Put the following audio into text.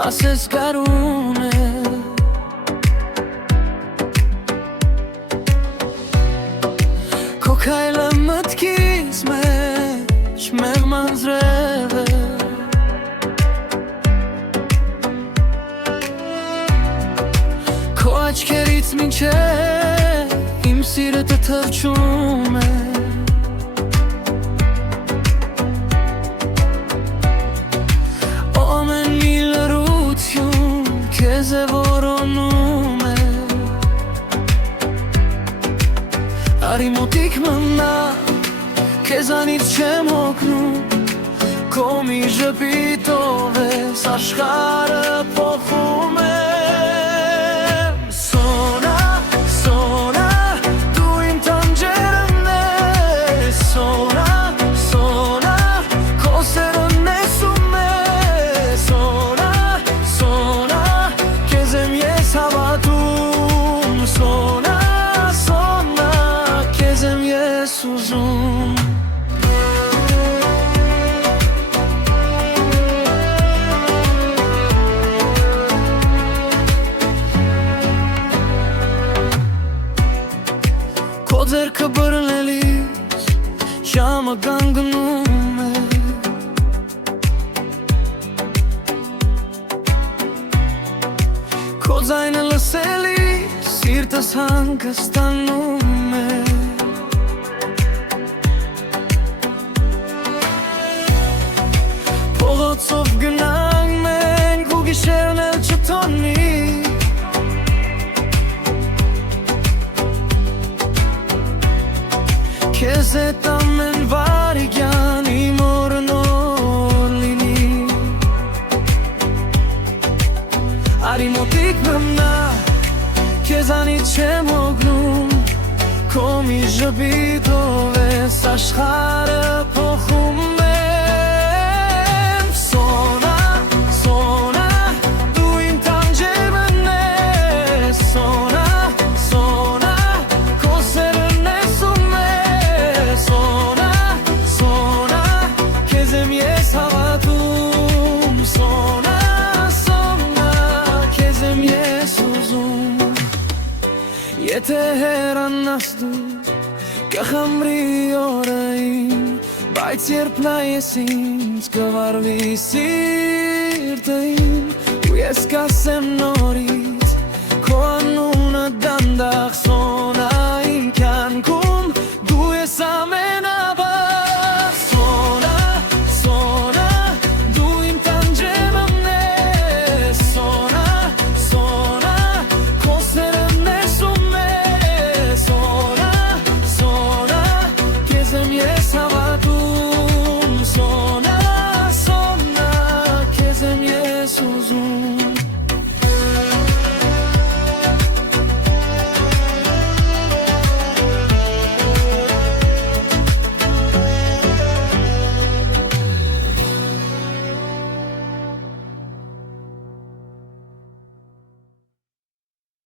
ասես գարուն է Քո քայլը մտքիս մեջ մեղման զրև է Քո աչքերից մինչև իմ սիրտը թրջում է Ամեն մի լրություն քեզ է որոնում է Արի մոտիկ մնա քեզանից չեմ հոգնում Քո մի ժպիտով ես աշխարհը փոխում է Քո ձեռքը բռնելիս ժամը կանգնում է Քո ձայնը լսելիս սիրտս հանգստանում է Փողոցով գնանք մենք ու գիշերն էլ չթողնի Քեզ հետ ամեն վարքյան իմ օրն օր լինի Արի մոտիկ մնա քեզանից չեմ հոգնում Քո մի ժպիտով ես աշխարհը փոխում եմ Սոնա, սոնա, դու իմ տանջերն ես Սոնա, սոնա, քո սերն ես Եթե հեռանաս դու կխմրի օրային Բայց երբ նայես ինձ կվարվի սիրտը իմ Ու ես կասեմ նորից քո անունը դանդաղ